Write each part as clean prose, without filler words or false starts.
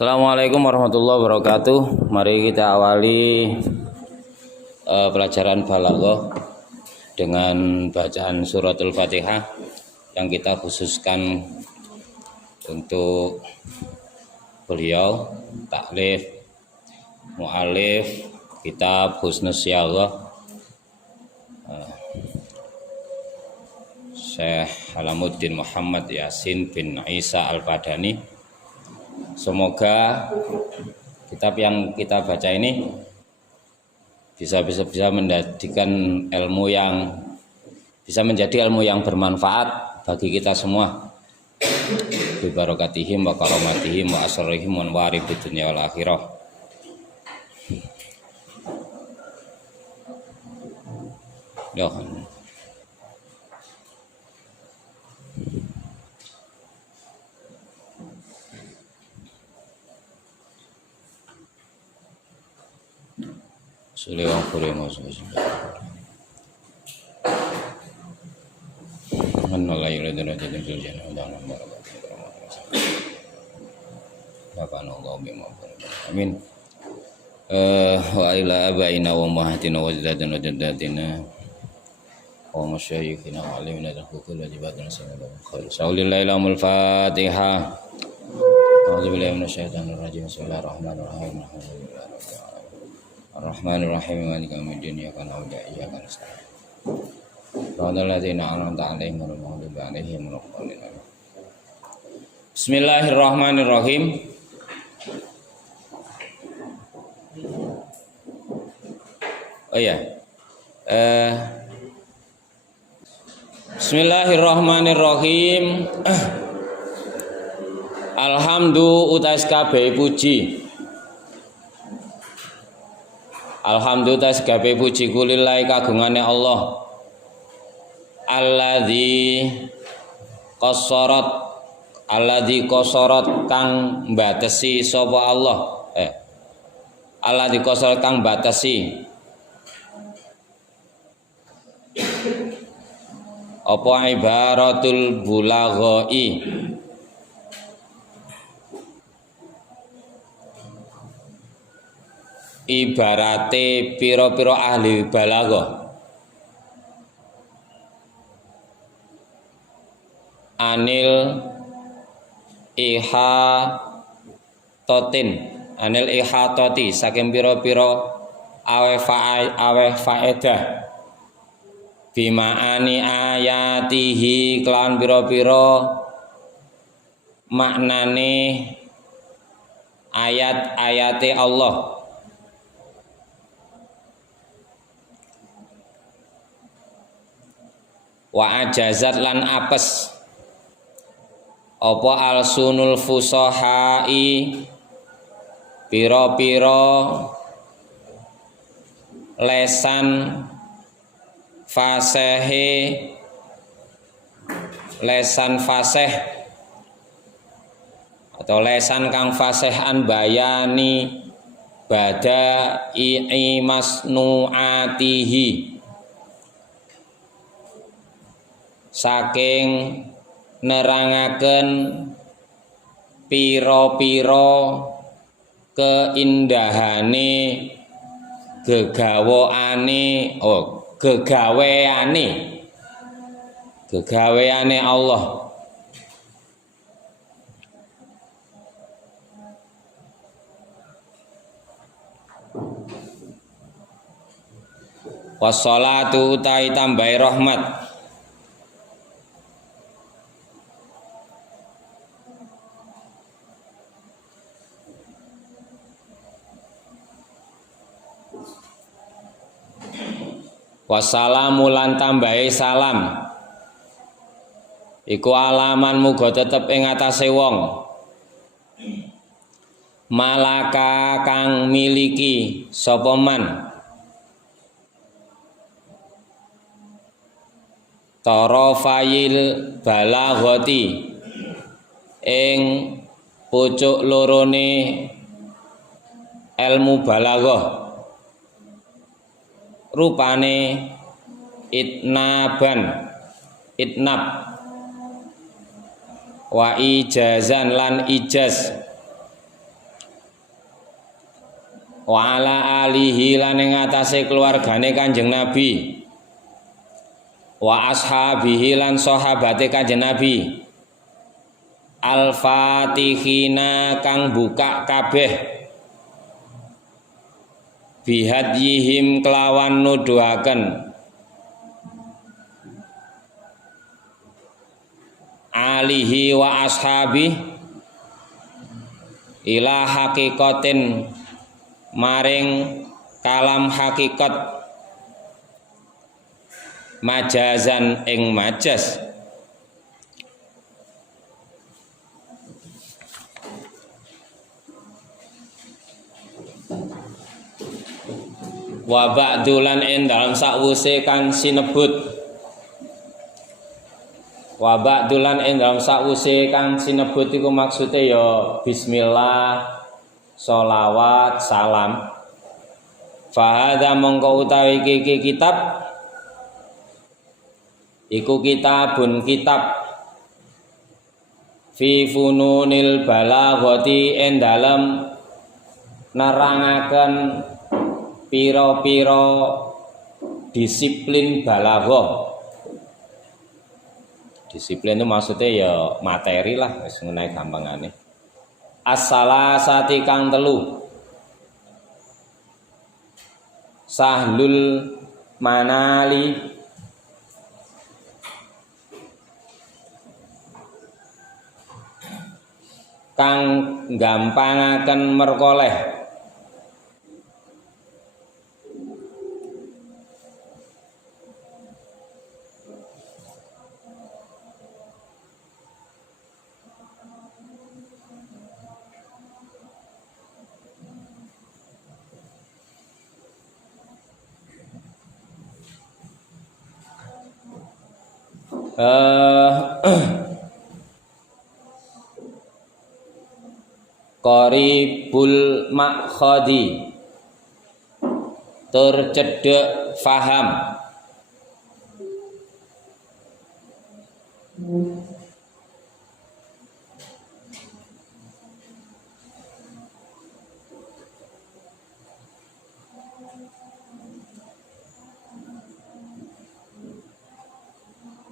Assalamualaikum warahmatullahi wabarakatuh. Mari kita awali pelajaran balaghah dengan bacaan suratul Fatihah yang kita khususkan untuk beliau taklif mu'alif kitab Husnus Syaghah Syekh Alamuddin Muhammad Yasin bin Isa Al-Padani. Semoga kitab yang kita baca ini bisa menjadikan ilmu yang bisa menjadi ilmu yang bermanfaat bagi kita semua. Bi barakatihim wa karamatihim wa asrarihim wa anwarib dunya wal akhirah. Sulaiman Kuremos Amin. Wa ila abaina wa ummahatina wa ajdatina wa jaddatina wa masyayikhina wa alimina al-hukul wajibatuna sallallahu khair. Saulillahi lamul Fatihah. A'udzu billahi minasyaitonir rajim. Bismillahirrahmanirrahim. Ar-Rahmanir-Rahim maliki yaumiddin iyyaka na'budu wa iyyaka nasta'in. Shiratal ladzina an'amta 'alaihim ghairil maghdubi 'alaihim waladdallin. Bismillahirrahmanirrahim. Bismillahirrahmanirrahim. Alhamdu utas kabeh puji. Alhamdulillah utas kabeh puji kulillahi kagungane Allah. Alladzi qasarat kang batesi sapa Allah. Alladzi qasarat kang batesi apa ibaratul bulaghai ibarate pira-pira ahli balaghah anil ihatoti saking pira-pira aweh faedah bimaani ayatihi kelawan pira-pira maknane ayat-ayate Allah. Wa ajazat lan apes apa alsunul fusahai pira-pira lesan fasih atau lesan kang fasihan bayani bada'i masnuatihi saking nerangaken pira-pira keindahane gegaweane Allah. Wassalatu utai tambahi rahmat wassalamu lan tambahi salam iku alaman muga tetep ing atase wong malaka kang miliki sapa man tarafayil balaghati ing pucuk lorone ilmu balaghah rupane itnab wa ijazan lan ijaz wa ala alihi lan ing atase keluargane Kanjeng Nabi, wa ashabihi lan sahabate Kanjeng Nabi, al-fatihina kang buka kabeh, bihadyihim kelawan nuduhaken, alihi wa ashabi ila hakikatin maring kalam hakikat, majazan ing majaz, wa ba'dulan ing dalam sakwuse kang sinebut, wa ba'dulan ing dalam sakwuse kang sinebut iku maksude ya bismillah, sholawat, salam. Fahadha mongko utawi iki kitab iku kitabun kitab fi fununil balaghati ing dalem nerangaken pira-pira disiplin balaghah. Disiplin itu maksudnya ya materi lah, wis mengenai gampangane. As-salasati kang telu, sahlul manali kang gampangaken merkoleh, qaribul makhadi tur cedhek faham,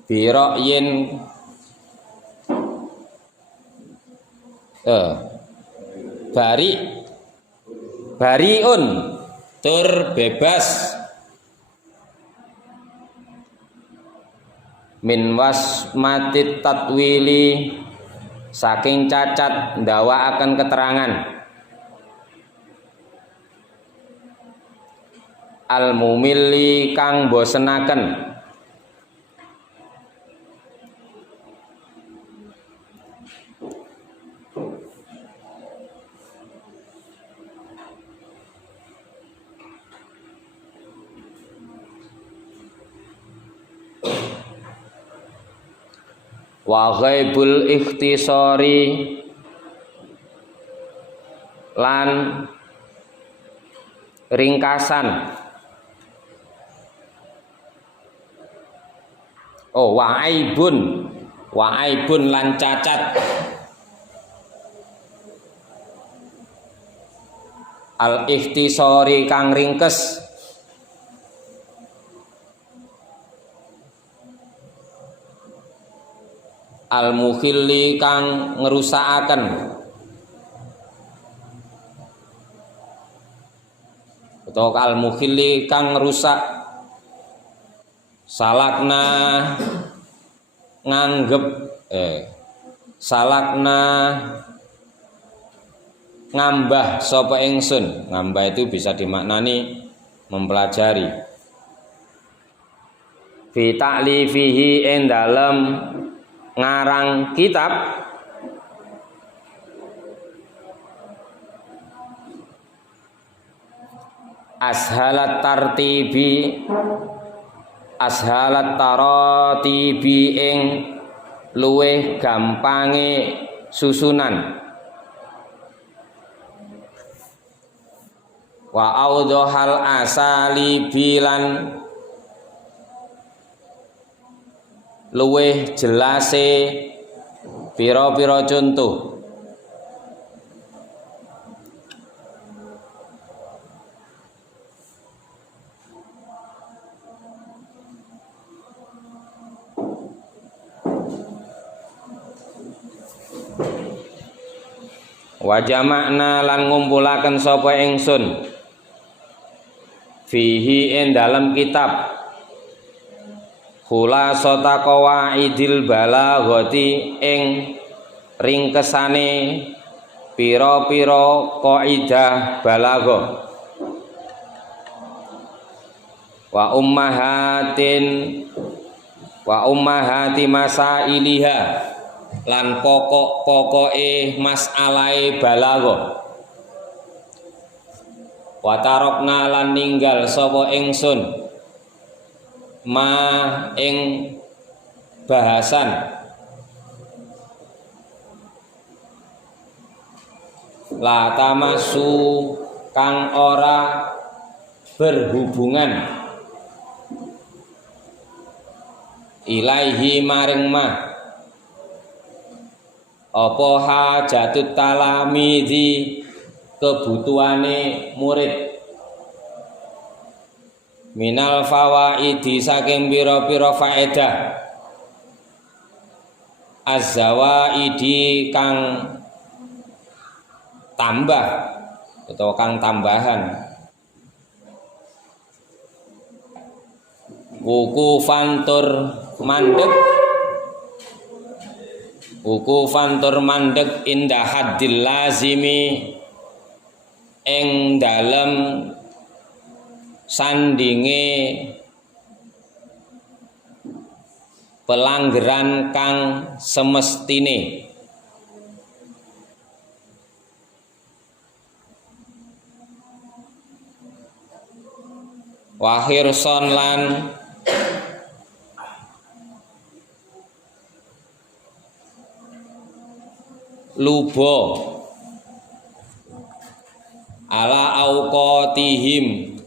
bira'yin bariun tur bebas, min wasmatit tatwili saking cacat ndawakaken keterangan, al mumilli kang bosenaken, wa ghaibul ikhtisari lan ringkasan, wa aibun lan cacat, al ikhtisari kang ringkes, al mukhilli kang ngerusakaken, utawa al mukhilli kang ngerusak, salakna nganggep salakna ngambah sapa ingsun. Ngambah itu bisa dimaknani mempelajari, fi ta'lifihi ing dalem ngarang kitab, ashalat taratibi ing luweh gampange susunan, wa audhal asali bilan luweh jelase pira-pira contoh, Wa jama'na lan ngumpulaken sapa ingsun fihi ing dalem kitab khulasata qawaidil balaghati ing ringkesane pira-pira kaidah balaghah wa ummahati masailiha lan pokok-pokoke masalahe balaghah wa tarokna lan ninggal sapa ingsun ma ing bahasan la tamasu kang ora berhubungan ilaihi maring ma apa hajatut talamidhi kebutuhane murid minal fawaidi saking pira-pira faedah az-zawaidi kang tambah atau kang tambahan wukufan tur mandeg indah haddil lazimi ing dalem sandinge pelanggaran kang semestine wahirson lan lubo ala auqatihim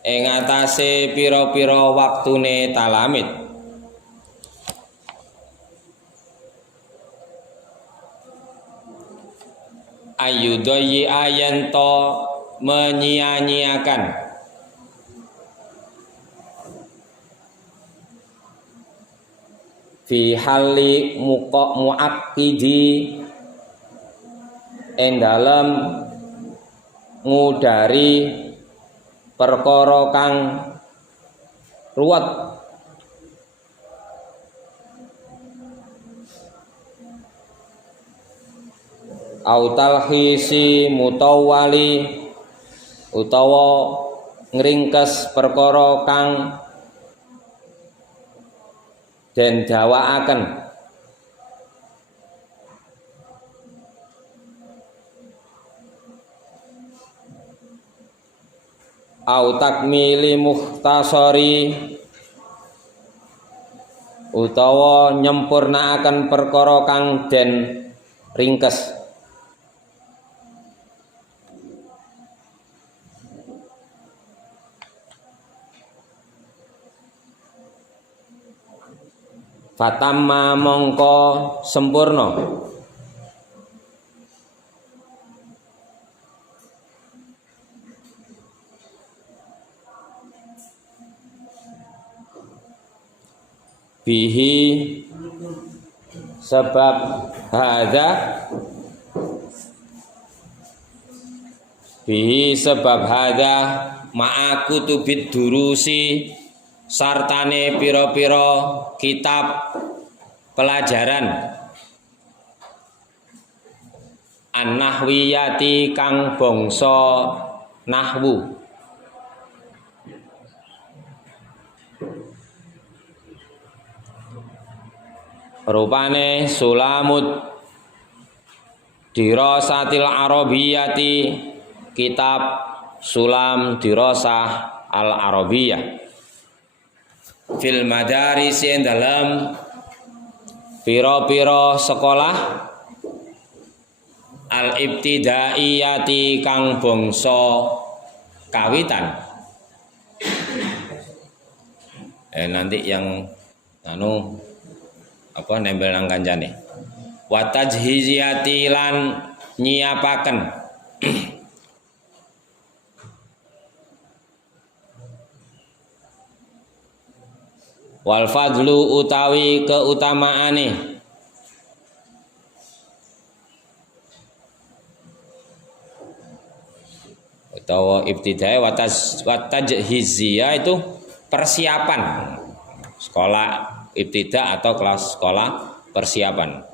ing atase pira-pira waktune talamid ayyudayyi ayanto menyia-nyiakan fi hali muaqqidi ing dalem ngudari perkara kang ruwet au talhisi mutawwali utawa ngringkes perkara kang den dawakaken au takmili mukhtasari utawa nyempurnaaken perkara kang den ringkes fatamma mongko sempurna bihi sebab hadza ma'a kutubid durusi sartane pira-pira kitab pelajaran an-nahwiyati kang bangsa nahwu rupane sulamud dirasatil arabiyati kitab sulam dirasah al arabiyah fil madaris yang dalam piro-piro sekolah al ibtidaiyati kang bangsa kawitan nanti yang nempel nang kancane wa tajhiziyati lan nyiapaken wal fadlu utawi keutamaane utawa ibtidaiyah watajhiziyah itu persiapan sekolah ibtida atau kelas sekolah persiapan.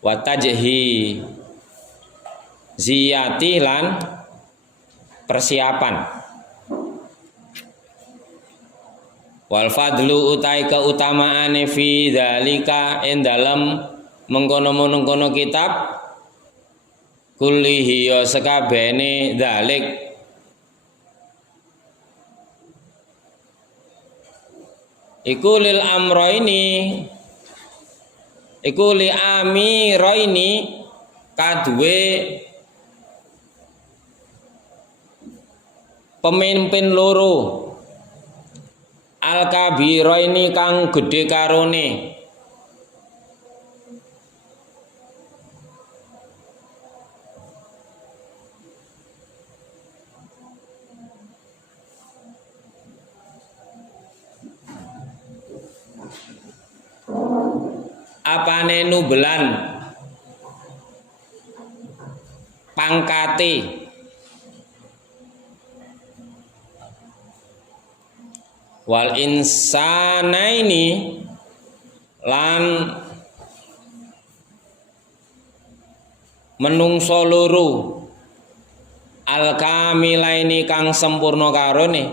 Watajhiziyati lan persiapan. Wal fadlu utai keutamaane fi dzalika ing dalem mengkono-mengkono kitab kullihi ya sakabehane dzalik iku lil amraini iku li amiraini kaduwe pemimpin loro al kabiraini kang gedhe karone apane nubelan pangkate wal insanaini lan menungso loro al kamilaini kang sempurna karone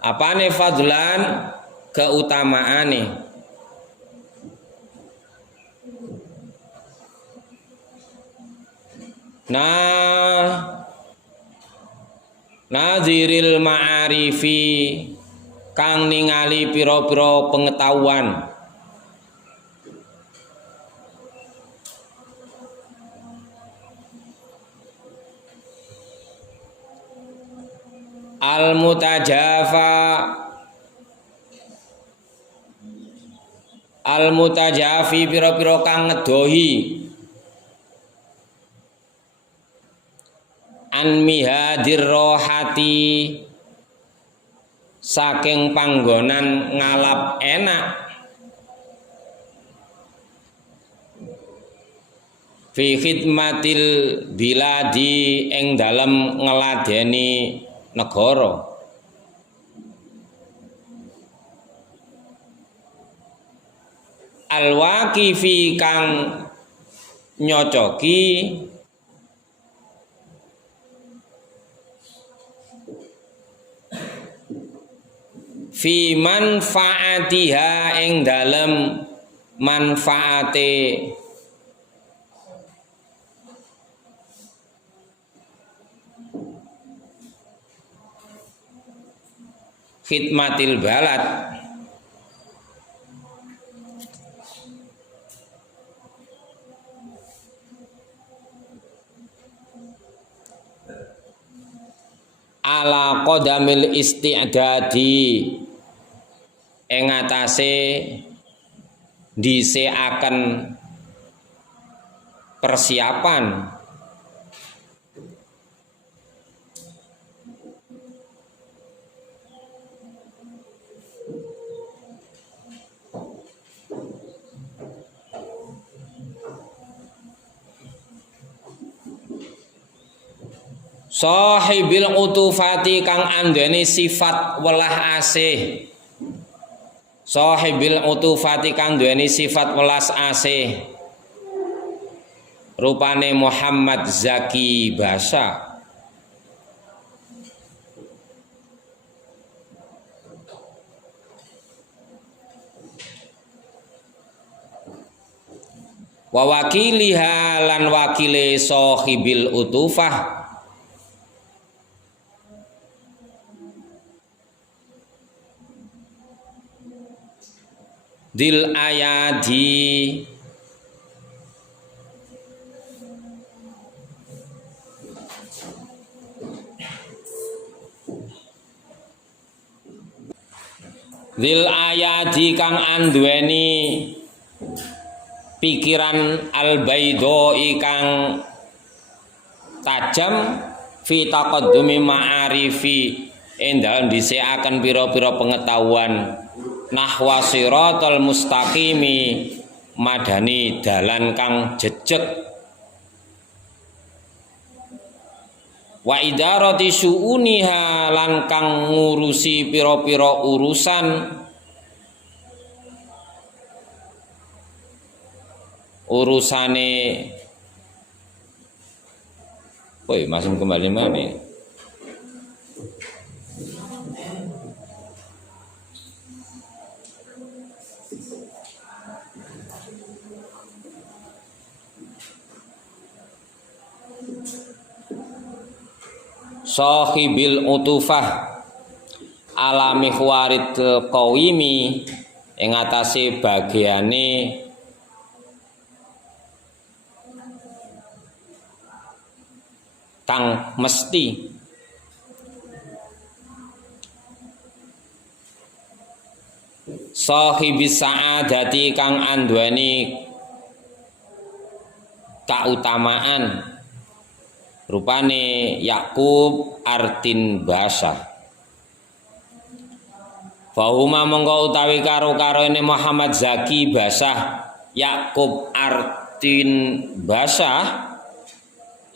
apane fadlan keutamaane naziril ma'arifi kang ningali pira-pira pengetahuan al mutajafi pira-pira kang ngedohi an mihadir rohati saking panggonan ngalap enak fi khidmatil biladi ing dalem ngeladeni negara al-waqifi kang nyocoki fi manfaatiha ing dalem manfaate khidmatil balad ala qadamil isti'dadi ing atase dhisikaken persiapan sahibil utufati kang andene sifat welah asih sahibil utufati kang duweni sifat welas asih rupane Muhammad Zaki Basha wa wakiliha lan wakile sahibil utufah dil ayadi dil ayadi kang anduweni pikiran al-baido kang tajam fi taqaddumi ma'arifi endal dhisikaken pira-pira pengetahuan nahwa siratal mustaqimi madani dalan kang jejeg wa idarati syuuniha lan kang ngurusi pira-pira urusane woi masih kembali mana sahibil utufah ala mihwarid qawimi ing atase bagiane kang mesti sahibis sa'adati kang anduweni kautamaan rupane Yakub Artin Basah Fahuma mongko utawi karo ini Muhammad Zaki Basah Yakub Artin Basah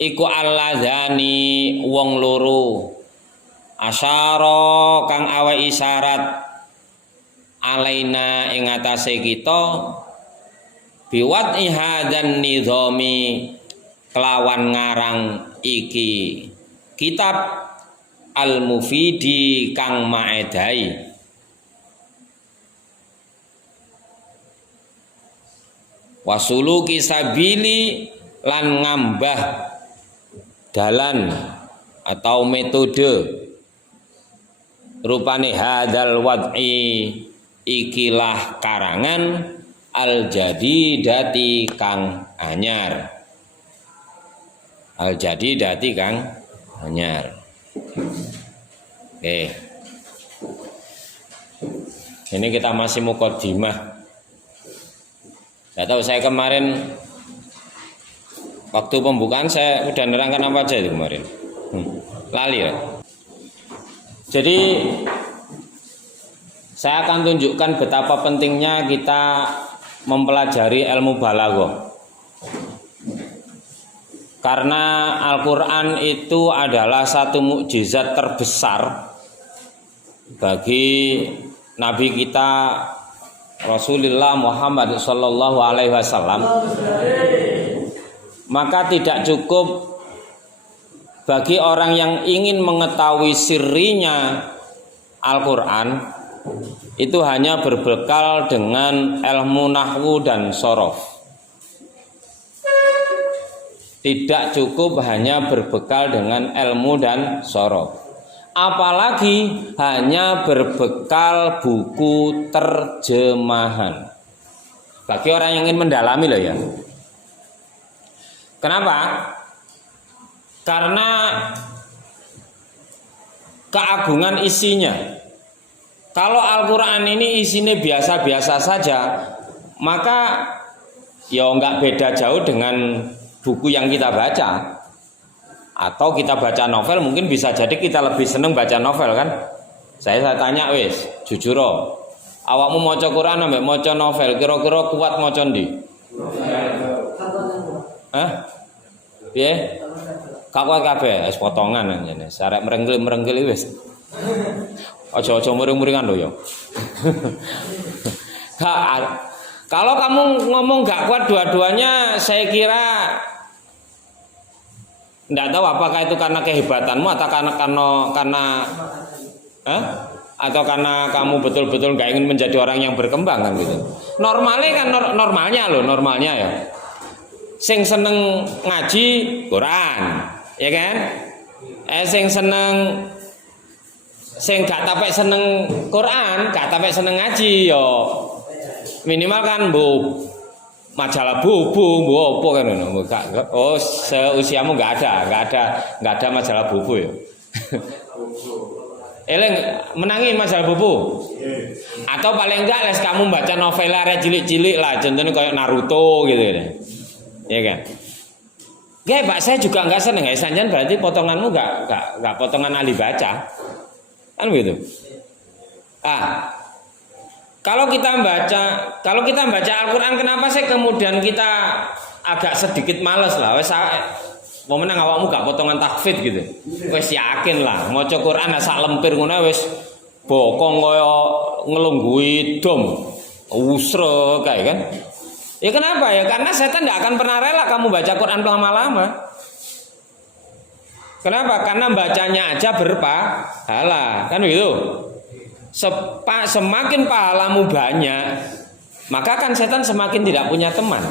iku alladzani wong loro asyara kang awe isyarat alaina ing atase kita biwat ihadan nizami kelawan ngarang iki kitab al-mufidi kang maedai wasuluki sabili lan ngambah dalan atau metode rupane hadal wad'i ikilah karangan al-jadidati kang anyar al-jadidati kang anyar. Oke. Ini kita masih muqaddimah. Tidak tahu saya kemarin waktu pembukaan saya udah nerangkan apa aja itu kemarin. Lali ya. Jadi saya akan tunjukkan betapa pentingnya kita mempelajari ilmu balaghah. Karena Al-Quran itu adalah satu mukjizat terbesar bagi Nabi kita Rasulullah Muhammad Sallallahu Alaihi Wasallam. Maka tidak cukup bagi orang yang ingin mengetahui sirrinya Al-Quran itu hanya berbekal dengan ilmu nahwu dan sorof. Tidak cukup hanya berbekal dengan ilmu dan sorof, apalagi hanya berbekal buku terjemahan. Bagi orang yang ingin mendalami loh ya. Kenapa? Karena keagungan isinya. Kalau Al-Quran ini isinya biasa-biasa saja, maka ya nggak beda jauh dengan buku yang kita baca. Atau kita baca novel, mungkin bisa jadi kita lebih seneng baca novel kan. Saya tanya wis, jujur awakmu maca Quran ambek maca novel, kira-kira kuat maca ndi? Hah? Piye? Kuat kabeh, wis potongan ngene. Sarek merenggil-merenggil wis. Aja-aja muring-muringan lho ya. Kalau kamu ngomong gak kuat dua-duanya, saya kira tidak tahu apakah itu karena kehebatanmu atau atau karena kamu betul-betul nggak ingin menjadi orang yang berkembang kan gitu. Normalnya kan normalnya ya. Sing seneng ngaji Quran, ya kan? Sing gak tapek seneng Quran, gak tapek seneng ngaji yo. Minimal kan majalah bubu, apa kan? Oh, seusiamu nggak ada majalah bubu ya. Eleng menangi majalah bubu. Atau paling enggak les kamu baca novel cilik-cilik lah, contohnya kayak Naruto gitu ya. Iya kan? Oke, Pak, saya juga nggak seneng ya. Sanjan berarti potonganmu nggak potongan ahli baca, kan begitu? Kalau kita baca Al-Quran, kenapa sih kemudian kita agak sedikit males lah? pemenang awakmu gak potongan takfid gitu. Wis yakin lah maca Quran sak lempir ngono wis bokong kaya ngelunggui dom. Usre kayak kan. Ya kenapa ya? Karena setan tidak akan pernah rela kamu baca Quran lama-lama. Kenapa? Karena bacanya aja berpahala, kan begitu. Semakin pahalamu banyak, maka kan setan semakin tidak punya teman.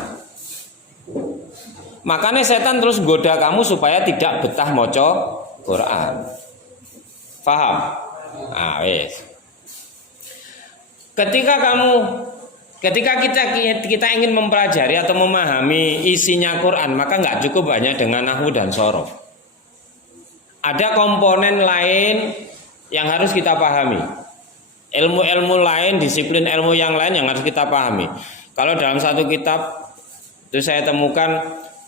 Makanya setan terus goda kamu supaya tidak betah maca Quran. Paham? Ah, wes. Ketika kita ingin mempelajari atau memahami isinya Quran, maka nggak cukup hanya dengan nahwu dan shorof. Ada komponen lain yang harus kita pahami. Ilmu-ilmu lain, disiplin ilmu yang lain yang harus kita pahami. Kalau dalam satu kitab itu saya temukan,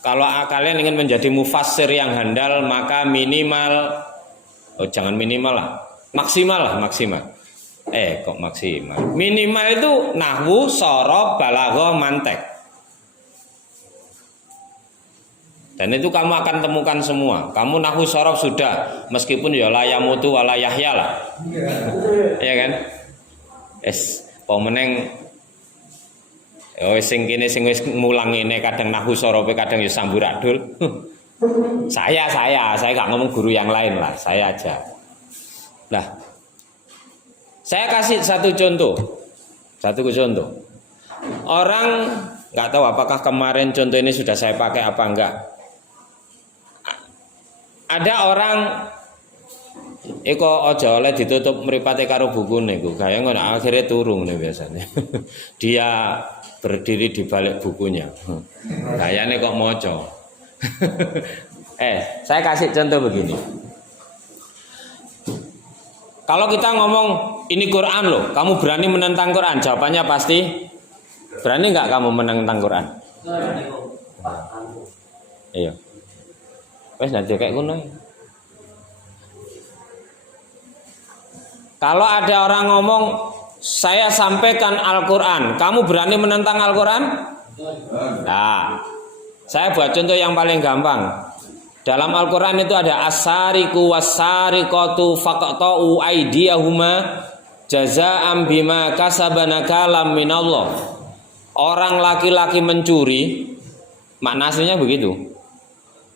kalau kalian ingin menjadi mufassir yang handal, maka minimal, jangan minimal lah, maksimal. Kok maksimal? Minimal itu nahwu, shorof, balaghah, mantek. Dan itu kamu akan temukan semua. Kamu nahwu shorof sudah, meskipun ya la yamutu wa la yahya lah. Iya kan? Pemeneng sing kene sing wis mulang ngene kadang nahwu shorofe kadang ya samburadul. Saya gak ngomong guru yang lain lah, saya aja. Lah, saya kasih satu contoh. Orang nggak tahu apakah kemarin contoh ini sudah saya pakai apa enggak. Ada orang eko ojo oleh ditutup mripate karo bukune iku. Kaya ngono akhirnya turun nih biasanya. Dia berdiri di balik bukunya. Kayaknya kok moco. Saya kasih contoh begini. Kalau kita ngomong ini Quran loh, kamu berani menentang Quran? Jawabannya pasti berani nggak kamu menentang Quran? Iya. Wes nanti kayak ngono. Kalau ada orang ngomong saya sampaikan Al-Quran, kamu berani menentang Al-Quran? Nah, saya buat contoh yang paling gampang. Dalam Al-Quran itu ada as-sariqu was-sariqatu faqta'u aydiyahuma jazaa'an bima kasabana kalam minallah. Orang laki-laki mencuri, makna aslinya begitu.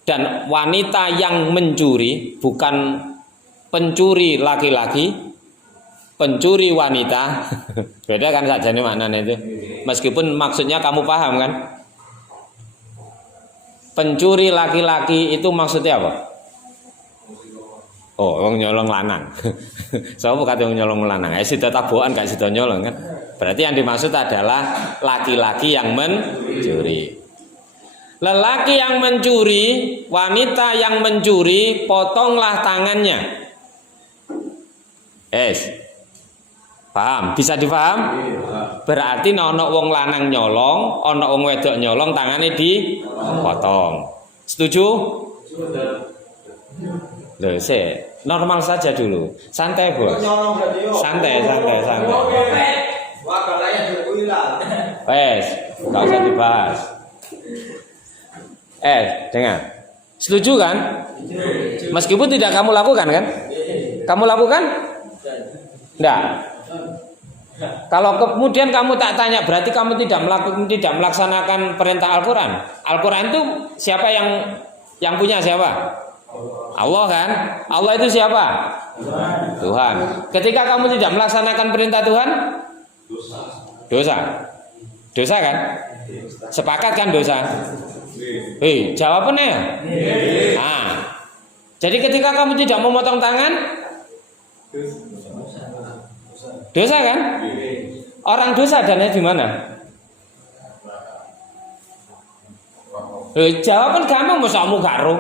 Dan wanita yang mencuri, bukan pencuri laki-laki, pencuri wanita. Beda kan saja nih maknanya itu. Meskipun maksudnya kamu paham kan? Pencuri laki-laki itu maksudnya apa? Oh, wong nyolong lanang. Sopo kate wong nyolong lanang? Sida tabokan gak sida nyolong kan? Berarti yang dimaksud adalah laki-laki yang mencuri. Lelaki yang mencuri, wanita yang mencuri, potonglah tangannya. Paham? Bisa dipaham? Berarti ono wong lanang nyolong, ono wong wedok nyolong, tangannya dipotong. Setuju? Loh, normal saja dulu. Santai, Bos. Santai. Enggak usah dibahas. Dengar. Setuju kan? Meskipun tidak kamu lakukan kan? Kamu lakukan? Enggak. Kalau kemudian kamu tak tanya, berarti kamu tidak melaksanakan perintah Al-Quran. Al-Quran itu siapa yang punya siapa? Allah kan? Allah itu siapa? Tuhan. Ketika kamu tidak melaksanakan perintah Tuhan, dosa kan? Sepakat kan dosa? Jawabannya. Nah, jadi ketika kamu tidak memotong tangan, dosa kan? Orang dosa adanya di mana? Jawaban gampang, masa kamu karo.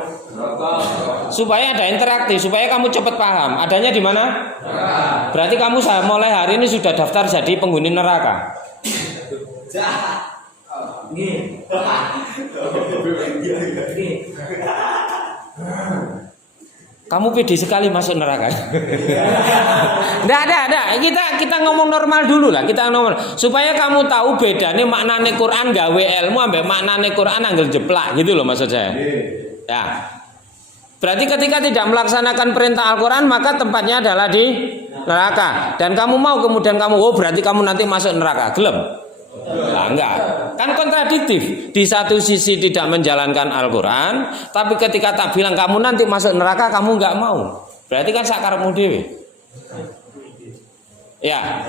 Supaya ada interaksi, supaya kamu cepat paham. Adanya di mana? Berarti kamu mulai hari ini sudah daftar jadi penghuni neraka. Kamu pede sekali masuk neraka. Nggak ada. Kita ngomong normal dulu lah. Kita ngomong supaya kamu tahu bedanya maknane Quran gawe ilmu ambek maknane Quran anggel jeplak gitu loh maksud saya. Ya. Berarti ketika tidak melaksanakan perintah Al-Quran, maka tempatnya adalah di neraka. Dan kamu mau kemudian kamu, oh berarti kamu nanti masuk neraka. Gelem? Nah, enggak. Kan kontradiktif. Di satu sisi tidak menjalankan Al-Quran, tapi ketika tak bilang kamu nanti masuk neraka, kamu enggak mau. Berarti kan sakarepmu dhewe. Ya.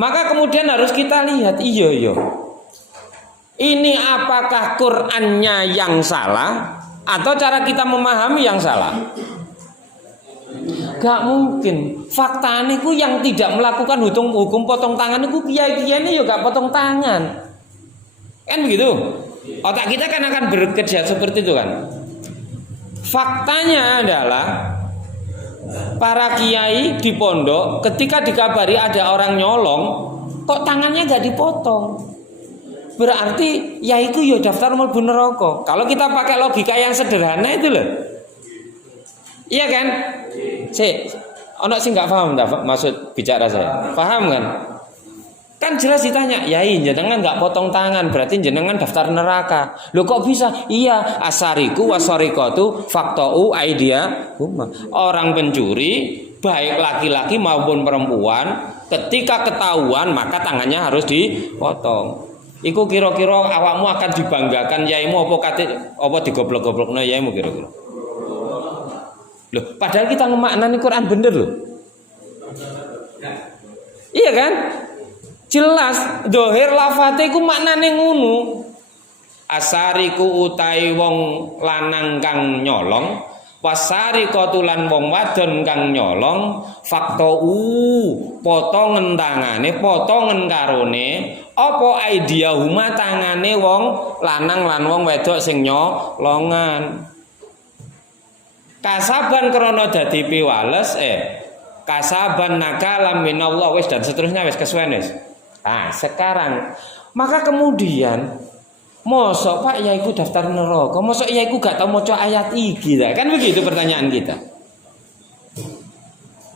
Maka kemudian harus kita lihat, iya. Ini apakah Qur'annya yang salah atau cara kita memahami yang salah? Gak mungkin. Fakta niku yang tidak melakukan hukum potong tangan niku kiai-kiai ini ya gak potong tangan. Kan begitu? Otak kita kan akan bekerja seperti itu kan. Faktanya adalah para kiai di pondok ketika dikabari ada orang nyolong, kok tangannya gak dipotong? Berarti ya itu ya daftar mlebu neraka. Kalau kita pakai logika yang sederhana itu loh. Iya kan? Ono sing nggak paham maksud bicara saya. Paham kan? Kan jelas ditanya, "Yai, jenengan nggak potong tangan, berarti jenengan daftar neraka." Loh kok bisa? Iya, asariku wasariqatu faqta'u aidia. Orang pencuri baik laki-laki maupun perempuan ketika ketahuan maka tangannya harus dipotong. Iku kira-kira awakmu akan dibanggakan yaimu apa digoblok-goblokno yaimu kira-kira. Loh, padahal kita ngemaknani Quran bener loh. Iya kan? Jelas dohir lafate iku maknane ngono. Asariku utai wong lanang kang nyolong, wasariqatu lan wong wadon kang nyolong, faktou potongen tangane, potongen karone apa aidiyahuma tangane wong lanang lan wong wedok sing nyolongan. Kasaban krana dadi piwales kasaban nakalam minallah wis dan seterusnya wis kesuwen wis. Nah, sekarang maka kemudian mosok Pak yaiku daftar neraka, mosok yaiku gak tau maca ayat iki ta? Kan begitu pertanyaan kita.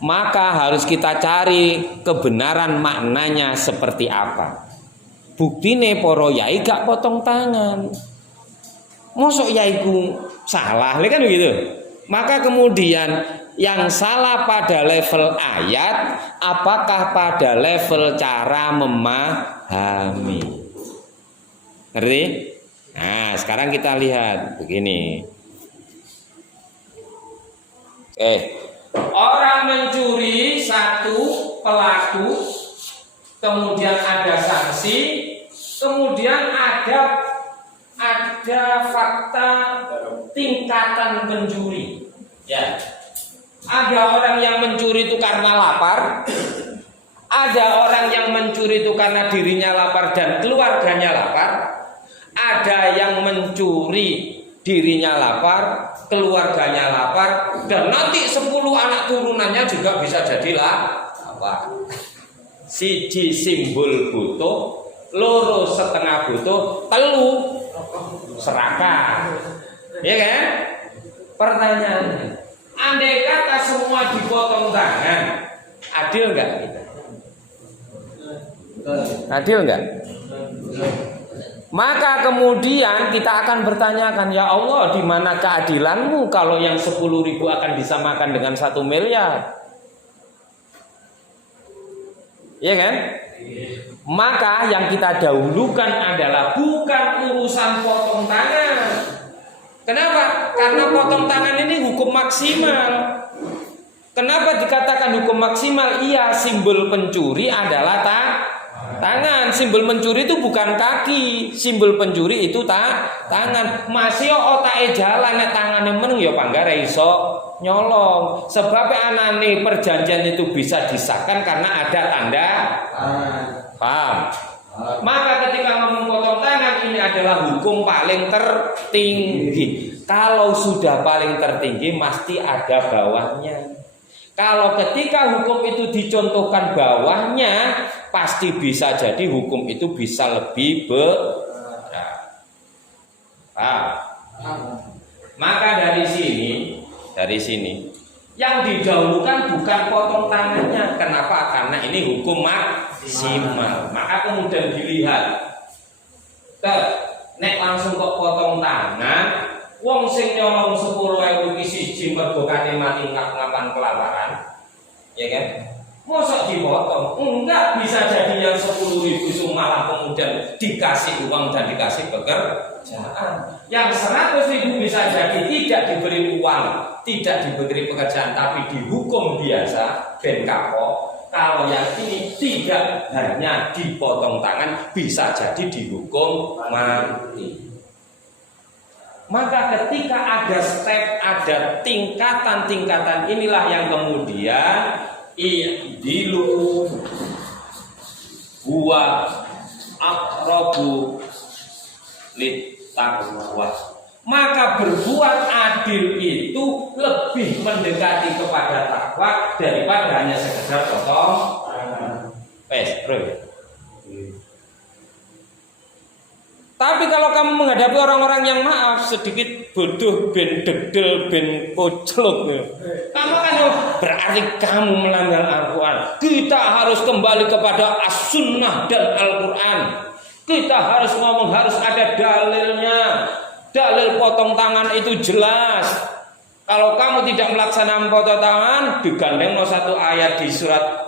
Maka harus kita cari kebenaran maknanya seperti apa. Buktine para yai gak potong tangan. Mosok yaiku salah, kan begitu. Maka kemudian yang salah pada level ayat, apakah pada level cara memahami? Ngerti? Nah, sekarang kita lihat begini. Orang mencuri satu pelaku, kemudian ada sanksi, kemudian ada fakta tingkatan pencuri. Ya. Ada orang yang mencuri itu karena lapar. Ada orang yang mencuri itu karena dirinya lapar dan keluarganya lapar. Ada yang mencuri dirinya lapar, keluarganya lapar, dan nanti 10 anak turunannya juga bisa jadi lapar. Siji simbol butuh, loro setengah butuh, telu serakah. Ya kan? Pertanyaannya, andai kata semua dipotong tangan, adil nggak kita? Adil nggak? Maka kemudian kita akan bertanyakan, ya Allah, di mana keadilanmu kalau yang 10.000 akan disamakan dengan 1 miliar? Iya kan? Maka yang kita dahulukan adalah bukan urusan potong tangan. Kenapa? Karena potong tangan ini hukum maksimal. Kenapa dikatakan hukum maksimal? Iya, simbol pencuri adalah tangan. Simbol pencuri itu bukan kaki. Simbol pencuri itu tangan. Masih otake jalan nek tangane meneng ya panggare iso nyolong. Sebab anane perjanjian itu bisa disahkan karena ada tanda. Paham? Maka ketika ngomong potong tangan ini adalah hukum paling tertinggi. Kalau sudah paling tertinggi mesti ada bawahnya. Kalau ketika hukum itu dicontohkan bawahnya, pasti bisa jadi hukum itu bisa lebih berat. Maka dari sini yang didahulukan bukan potong tangannya. Kenapa? Karena ini hukum maksimal. Maka kemudian dilihat, nek langsung kok potong tangan, wong sing nyolong 10.000 iki siji merbokane mati ngap-ngapan kelaparan, ya kan? Mosok dipotong, enggak bisa jadi yang 10.000 malah kemudian dikasih uang dan dikasih pekerjaan. Yang 100.000 bisa jadi tidak diberi uang, tidak diberi pekerjaan, tapi dihukum biasa, ben kapok. Kalau yang ini tidak hanya dipotong tangan, bisa jadi dihukum mati. Maka ketika ada step, ada tingkatan-tingkatan, inilah yang kemudian i'dilu huwa aqrabu littaqwa. Maka berbuat adil itu lebih mendekati kepada takwa daripada hanya sekedar potong tangan. Tapi kalau kamu menghadapi orang-orang yang maaf sedikit bodoh, ben degdel, ben koclok, kamu kan berarti kamu melanggar Al-Quran. Kita harus kembali kepada As-Sunnah dan Al-Quran. Kita harus ngomong, harus ada dalilnya. Dalil potong tangan itu jelas. Kalau kamu tidak melaksanakan potong tangan, digandeng satu ayat di surat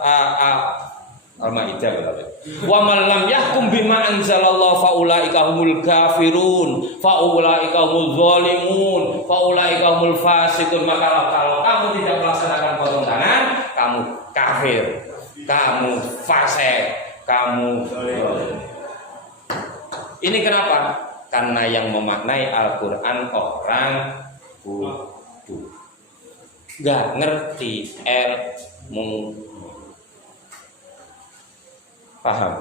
Al-Maidah berapa? Wa man lam yahkum bima anzalallahu faulaika humul kafirun, faulaika humul zalimun, faulaika humul fasiqun. Maka kalau kamu tidak melaksanakan potong tangan, kamu kafir, kamu fasik, kamu zalim. Ini kenapa? Karena yang memaknai Al-Quran orang bodoh, nggak ngerti ilmu. Paham?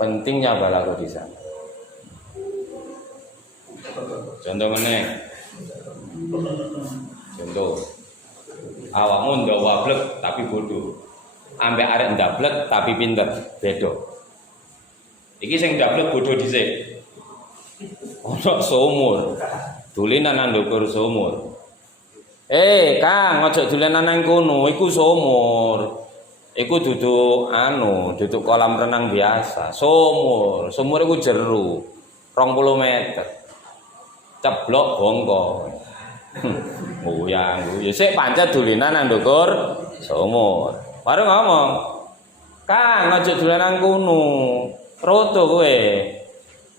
Pentingnya balaghah di sana. Contoh meneh. Contoh. Awakmu ndak wablek tapi bodoh. Ambek arek ndablek tapi pinter, beda. Iki sing ndablek bodoh dhisik. Ono sumur. Dulinan nang ndukur sumur. Kang, ojo dulinan nang kono, iku sumur. Iku duduk kolam renang biasa, sumur iku jero 20 meter. Ceblok bongkok. Goyang, sik pancet dulinan nang ndukur sumur. Baru ngomong, "Kang, aja dulinan kono. Roto kowe."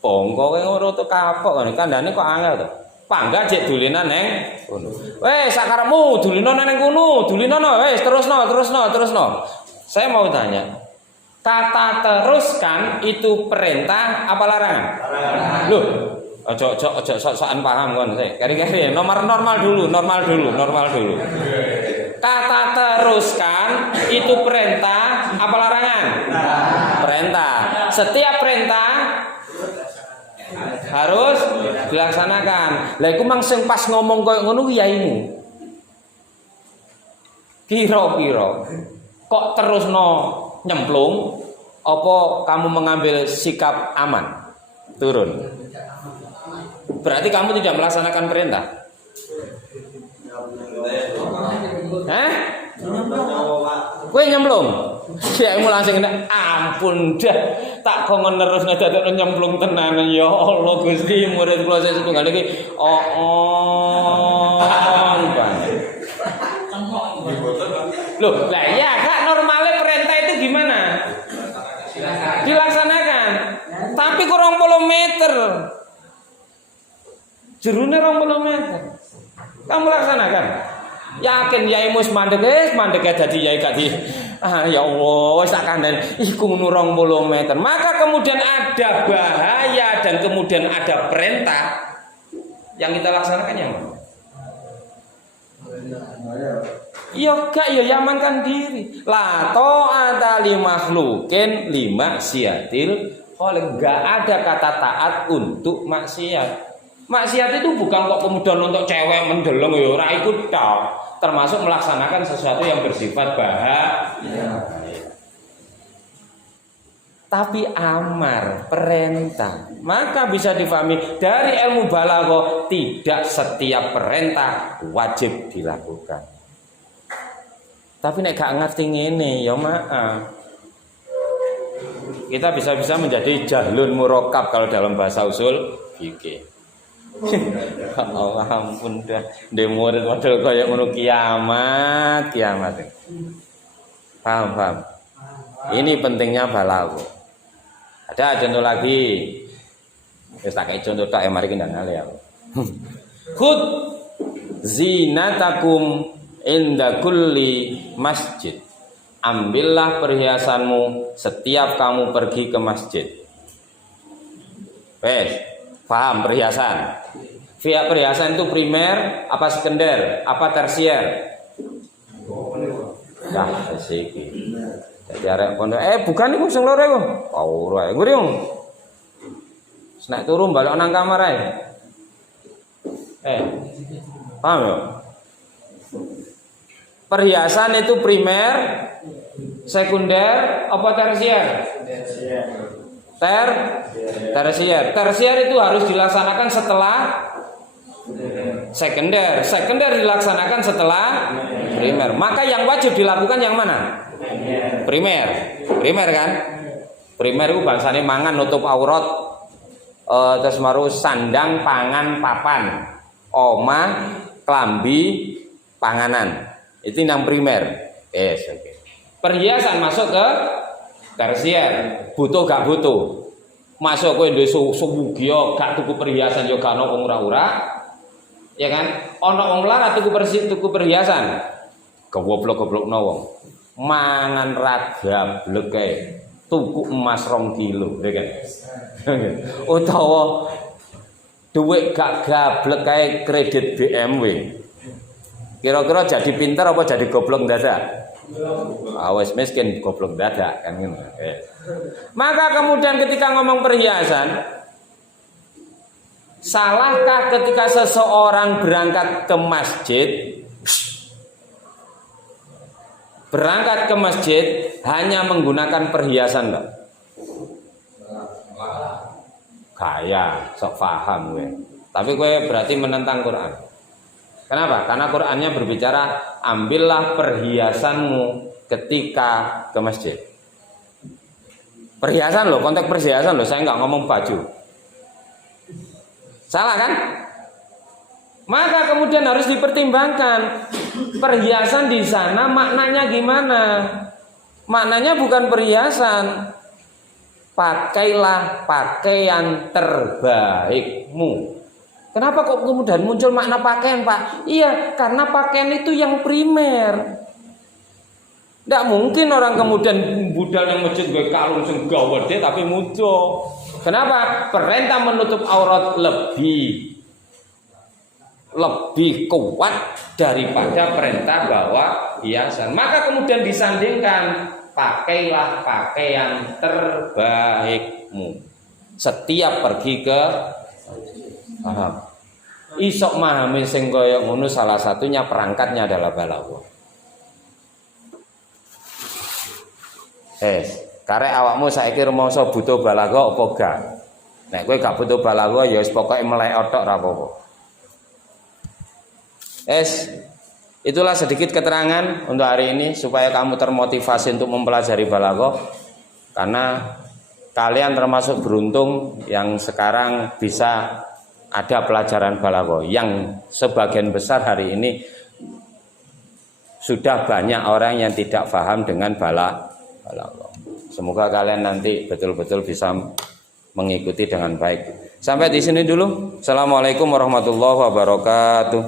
Bongkok kowe roto kapok kandhane kok angel to. Pangga jek dulinan neng kono. Wes sakarepmu dulinan neng kono, dulinan wes terusno. Saya mau tanya, kata teruskan itu perintah apa larangan? Loh, ojo sok-sokan paham kon sik. Kari-kari normal dulu. Kata teruskan itu perintah apa larangan? Perintah. Setiap perintah harus dilaksanakan. Lah iku mang sing pas ngomong koyo ngono yaimu. Kira-kira kok terusno nyemplung apa kamu mengambil sikap aman? Turun. Berarti kamu tidak melaksanakan perintah. Kowe nyemplung. Siakmu langsung ampun dah. Tak kongon terus ngedadekno nyemplung tenanan ya Allah Gusti murid kula sing setunggal iki Loh, lah ya Kak, normalnya perintah itu gimana? Dilaksanakan. Tapi kurang 20 meter. Jerune 20 meter. Kamu laksanakan? Yakin yai mus mandek dadi yai gak di. Ya Allah, wis tak kandhani iku ngono 20 meter. Maka kemudian ada bahaya dan kemudian ada perintah yang kita laksanakan yang mana? Ya gak ya amankan diri. La ta'ata li makhluqin li maksiatil khaliq. Enggak ada kata taat untuk maksiat. Maksiat itu bukan kok kemudian untuk cewek mendeleng ya ora iku tok. Termasuk melaksanakan sesuatu yang bersifat bahaya. Tapi amar, perintah. Maka bisa difahami dari ilmu balaghah tidak setiap perintah wajib dilakukan. Tapi nek gak ngerti ngene ya maaf. Kita bisa menjadi jahlun murakkab kalau dalam bahasa usul fikih. Allah ampun dah. Ndek murid model kaya ngono kiamat. Paham. Ini pentingnya balaghah. Ada contoh lagi. Wis tak kei contoh tok mari kendang ya. Khud zinatakum inda kulli masjid. Ambillah perhiasanmu setiap kamu pergi ke masjid. Paham perhiasan? Perhiasan itu primer, apa sekunder, apa tersier? Dah, siki. Jadi arek pondok, bukan iku sing loro iku. Ora, nguri wong. Nek turu balik nang kamar ae. Paham ya? Perhiasan itu primer, sekunder, apa tersier? Tersier. Tersier itu harus dilaksanakan setelah sekunder. Sekunder dilaksanakan setelah primer. Maka yang wajib dilakukan yang mana? Primer kan? Primer itu bangsane mangan nutup aurat, terus maru sandang, pangan, papan, omah, klambi, panganan. Itu yang primer. Okay. Perhiasan masuk ke tersier. Butuh gak butuh? Masuk kowe duwe suwugi gak tuku perhiasan yo gak ono wong ora-ora. Ya kan? Ono wong lara tuku perhiasan. Goblok-goblokno wong. Mangan raga blek kae. Tuku emas 2 kilo, ya kan? Utawa duit gak gablek kae kredit BMW. Kira-kira jadi pinter apa jadi goblok dadak? Awes miskin goblok dadak kan ngono. Maka kemudian ketika ngomong perhiasan, salahkah ketika seseorang berangkat ke masjid? Berangkat ke masjid hanya menggunakan perhiasan, Mbak? Kaya, sok paham gue. Tapi gue berarti menentang Quran. Kenapa? Karena Qur'annya berbicara ambillah perhiasanmu ketika ke masjid. Perhiasan loh, konteks perhiasan loh. Saya nggak ngomong baju. Salah kan? Maka kemudian harus dipertimbangkan perhiasan di sana maknanya gimana? Maknanya bukan perhiasan. Pakailah pakaian terbaikmu. Kenapa kok kemudian muncul makna pakaian, Pak? Iya, karena pakaian itu yang primer. Tidak mungkin orang kemudian budal yang masjid gue kalung sing gawede tapi muncul. Kenapa? Perintah menutup aurat lebih kuat daripada perintah bawa hiasan. Maka kemudian disandingkan, pakailah pakaian terbaikmu setiap pergi ke paham. Isok memahami sing kaya ngono salah satunya perangkatnya adalah balaghah. Karek awakmu saiki rumangsa butuh balaghah apa gak? Nek kowe gak butuh balaghah ya wis pokoke melek otok ra apa-apa. Itulah sedikit keterangan untuk hari ini supaya kamu termotivasi untuk mempelajari balaghah, karena kalian termasuk beruntung yang sekarang bisa ada pelajaran balaghah yang sebagian besar hari ini sudah banyak orang yang tidak paham dengan balaghah. Semoga kalian nanti betul-betul bisa mengikuti dengan baik. Sampai di sini dulu. Assalamualaikum warahmatullahi wabarakatuh.